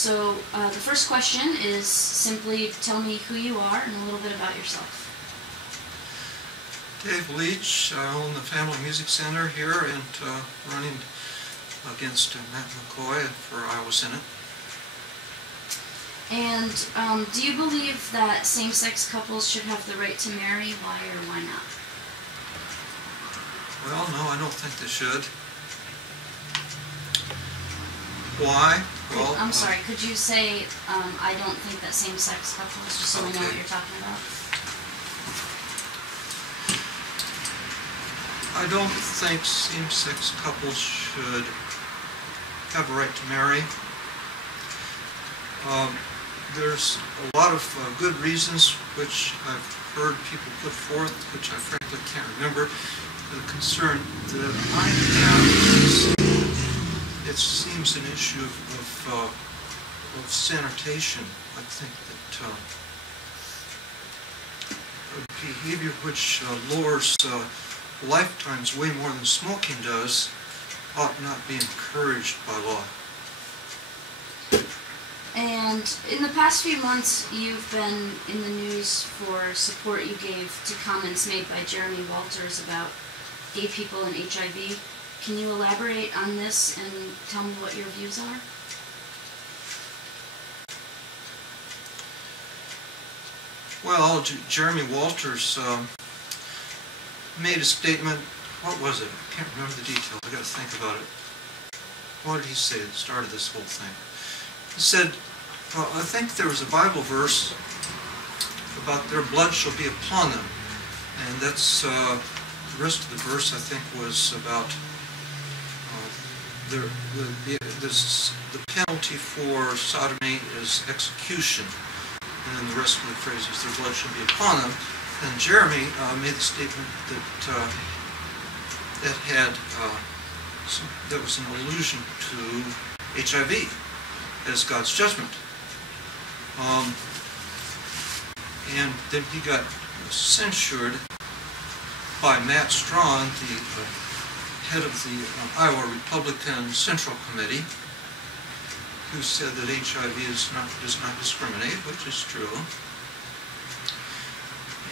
So the first question is simply tell me who you are and a little bit about yourself. Dave Leach, I own the Family Music Center here and running against Matt McCoy for Iowa Senate. And do you believe that same-sex couples should have the right to marry? Why or why not? Well, no, I don't think they should. Why? Well, I'm sorry, could you say, I don't think that same-sex couples, just so we know what you're talking about? I don't think same-sex couples should have a right to marry. There's a lot of good reasons which I've heard people put forth, which I frankly can't remember. The concern that I have is it seems an issue of sanitation. I think that behavior which lowers lifetimes way more than smoking does ought not be encouraged by law. And in the past few months, you've been in the news for support you gave to comments made by Jeremy Walters about gay people and HIV. Can you elaborate on this and tell me what your views are? Well, Jeremy Walters made a statement. What was it? I can't remember the details. I've got to think about it. What did he say that started this whole thing? He said, I think there was a Bible verse about their blood shall be upon them. And that's, the rest of the verse I think was about the penalty for sodomy is execution. And then the rest of the phrase is their blood shall be upon them. And Jeremy made the statement that that was an allusion to HIV as God's judgment. And then he got censured by Matt Strawn, the head of the Iowa Republican Central Committee, who said that HIV does not discriminate, which is true.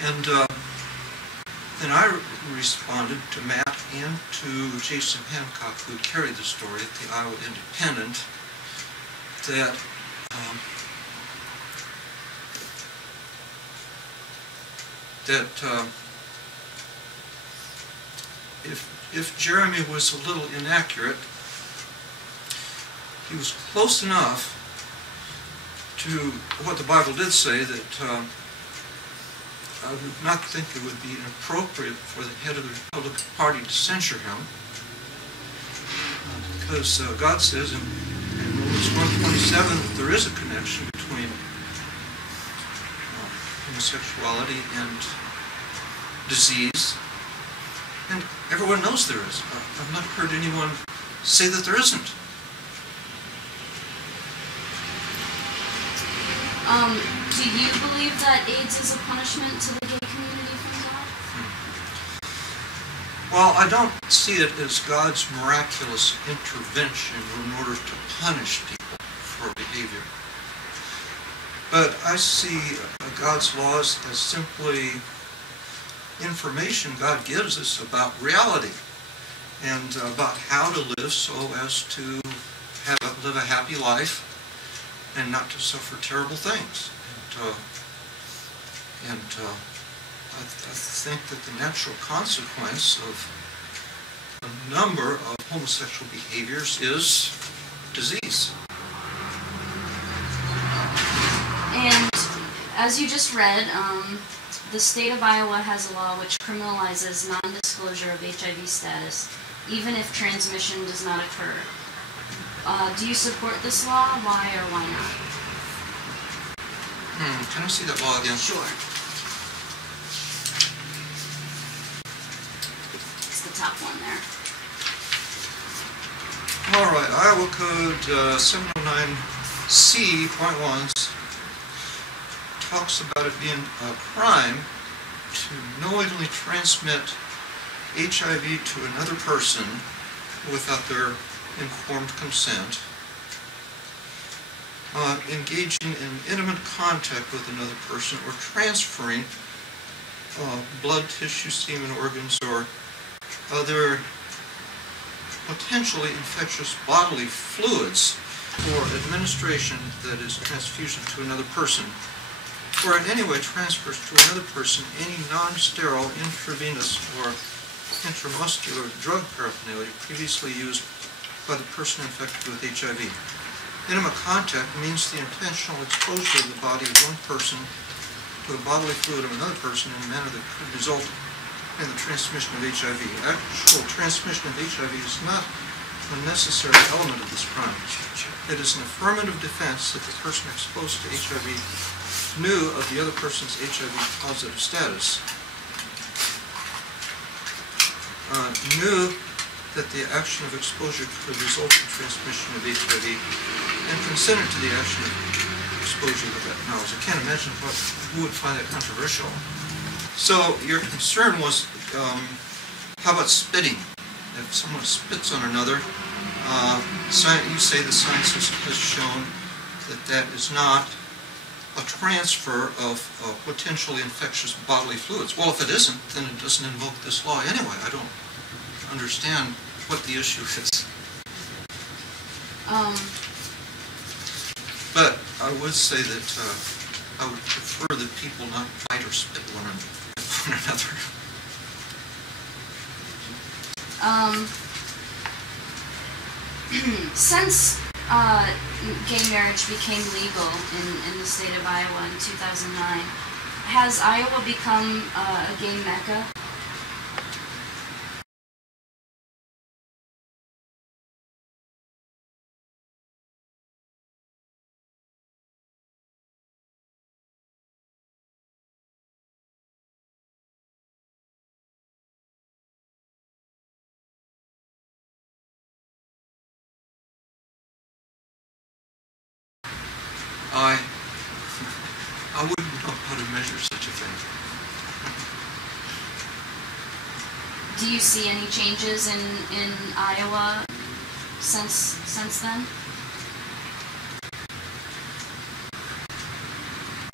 And then I responded to Matt and to Jason Hancock, who carried the story at the Iowa Independent, that if Jeremy was a little inaccurate, he was close enough to what the Bible did say that I would not think it would be inappropriate for the head of the Republican Party to censure him, because God says in Romans 1:27 that there is a connection between homosexuality and disease, and everyone knows there is. I've not heard anyone say that there isn't. Do you believe that AIDS is a punishment to the gay community from God? Well, I don't see it as God's miraculous intervention in order to punish people for behavior. But I see God's laws as simply information God gives us about reality and about how to live so as to live a happy life and not to suffer terrible things. And I think that the natural consequence of a number of homosexual behaviors is disease. And as you just read, the state of Iowa has a law which criminalizes non-disclosure of HIV status, even if transmission does not occur. Do you support this law? Why or why not? Can I see that law again? Sure. It's the top one there. All right, Iowa Code 709C.1 talks about it being a crime to knowingly transmit HIV to another person without their informed consent. engaging in intimate contact with another person or transferring blood tissue, semen, organs, or other potentially infectious bodily fluids for administration, that is transfusion to another person, or in any way transfers to another person any non-sterile intravenous or intramuscular drug paraphernalia previously used by the person infected with HIV. Intimate contact means the intentional exposure of the body of one person to the bodily fluid of another person in a manner that could result in the transmission of HIV. Actual transmission of HIV is not a necessary element of this crime. It is an affirmative defense that the person exposed to HIV knew of the other person's HIV positive status, knew that the action of exposure could result in transmission of HIV, and consented to the action of exposure with that knowledge. I can't imagine who would find that controversial. So your concern was, how about spitting? If someone spits on another, you say the science has shown that that is not a transfer of potentially infectious bodily fluids. Well, if it isn't, then it doesn't invoke this law anyway. I don't understand what the issue is. But I would say that I would prefer that people not fight or spit one another. Since gay marriage became legal in the state of Iowa in 2009, has Iowa become a gay mecca? I wouldn't know how to measure such a thing. Do you see any changes in Iowa since then?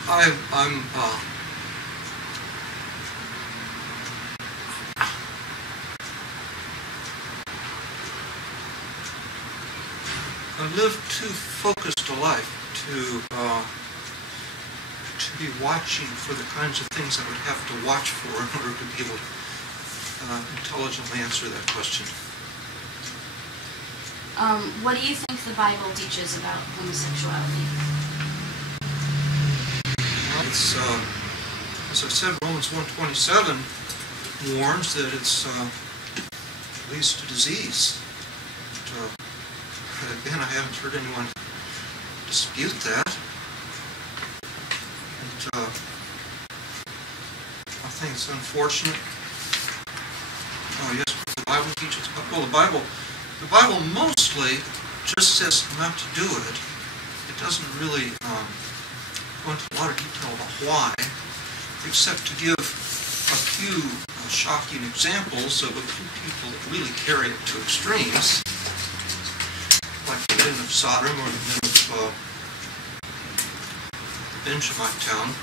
I've lived too focused a life to be watching for the kinds of things I would have to watch for in order to be able to intelligently answer that question. What do you think the Bible teaches about homosexuality? Well, it's, as I said, Romans 1:27 warns that it's leads to disease. But again, I haven't heard anyone dispute that. And I think it's unfortunate. Oh yes, the Bible teaches. Well, the Bible mostly just says not to do it. It doesn't really go into a lot of detail about why, except to give a few shocking examples of a few people that really carry it to extremes, like the men of Sodom or the men of Benjamite town.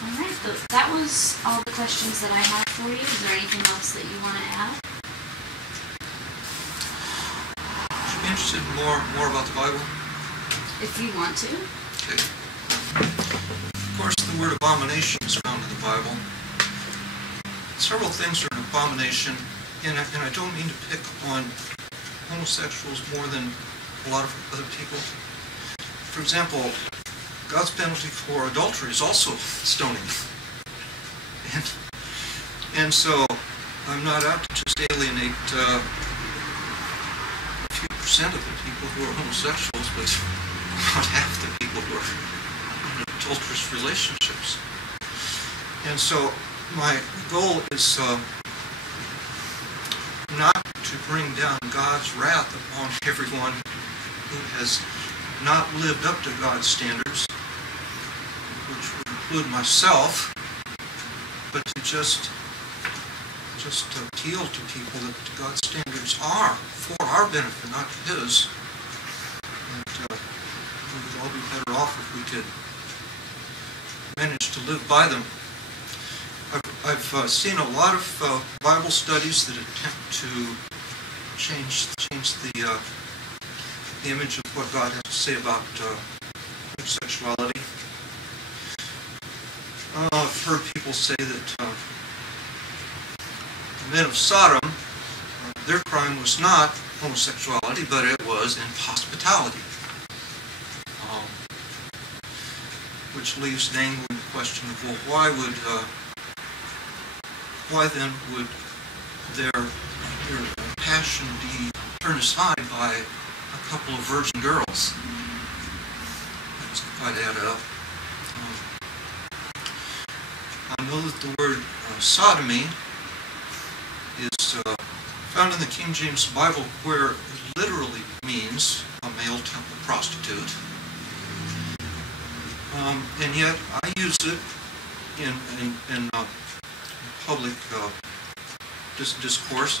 Alright, that was all the questions that I had for you. Is there anything else that you want to add? Would you be interested in more about the Bible? If you want to. Okay. Of course, the word abomination is found in the Bible. Several things are an abomination, and I don't mean to pick on homosexuals more than a lot of other people. For example, God's penalty for adultery is also stoning. And so I'm not out to just alienate a few percent of the people who are homosexuals, but not half the people who are in adulterous relationships. And so my goal is not to bring down God's wrath upon everyone who has not lived up to God's standards, which would include myself, but to just appeal to people that God's standards are for our benefit, not his. And we would all be better off if we could manage to live by them. I've seen a lot of Bible studies that attempt to change the image of what God has to say about homosexuality. I've heard people say that the men of Sodom, their crime was not homosexuality, but it was inhospitality. Which leaves dangling the question of, well, why then would their passion be turned aside by a couple of virgin girls? That doesn't quite add up. I know that the word sodomy is found in the King James Bible, where it literally means a male temple prostitute. And yet I use it in public discourse,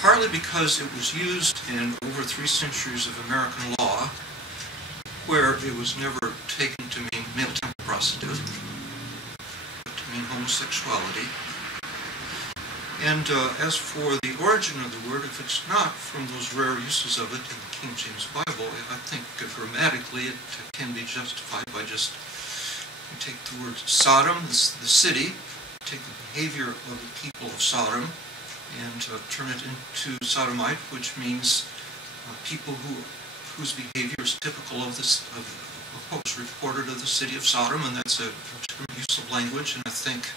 partly because it was used in over 3 centuries of American law, where it was never taken to mean male temple prostitute, but to mean homosexuality. And as for the origin of the word, if it's not from those rare uses of it in the King James Bible, I think grammatically it can be justified by just take the word Sodom, the city, take the behavior of the people of Sodom, and turn it into Sodomite, which means people whose behavior is typical of what was reported of the city of Sodom, and that's a use of language, and I think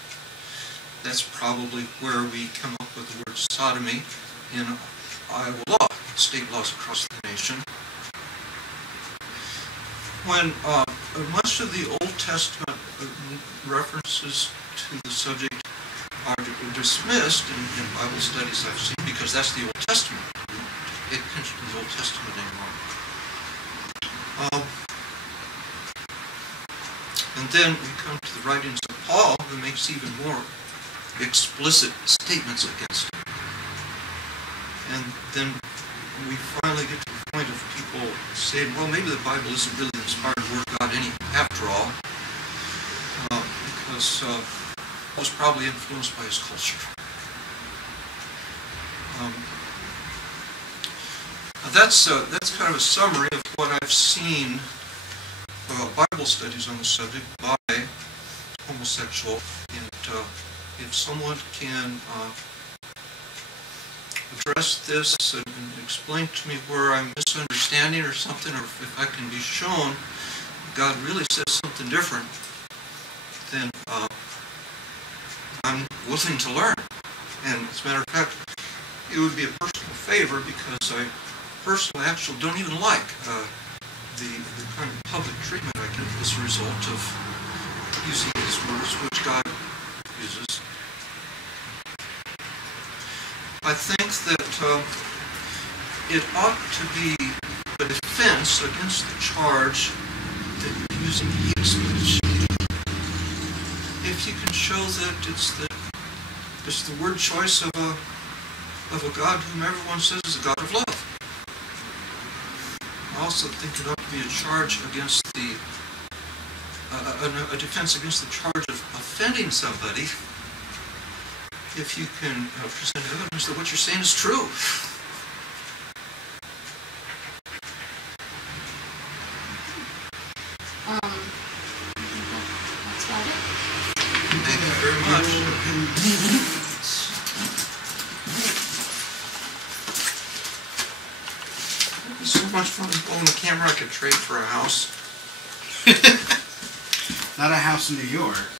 that's probably where we come up with the word sodomy in Iowa law, state laws across the nation. When much of the Old Testament references to the subject are dismissed in Bible studies I've seen, because that's the Old Testament. We don't pay attention to the Old Testament anymore. And then we come to the writings of Paul, who makes even more explicit statements against it. And then we finally get to the point of people saying, well, maybe the Bible isn't really the inspired word of God after all, because it was probably influenced by his culture. That's kind of a summary of what I've seen Bible studies on the subject by homosexual. And if someone can address this and explain to me where I'm misunderstanding or something, or if I can be shown God really says something different, then I'm willing to learn. And as a matter of fact, it would be a personal favor, because I personally actually don't even like the kind of public treatment I get as a result of using these words which God uses. I think that it ought to be a defense against the charge that you're using hate speech. If you can show that it's the word choice of a God whom everyone says is a God of love. I also think it ought to be a charge against a defense against the charge of offending somebody, if you can present evidence that what you're saying is true. That's about it. Thank you very much. It was so much fun pulling the camera I could trade for a house. not a house in New York.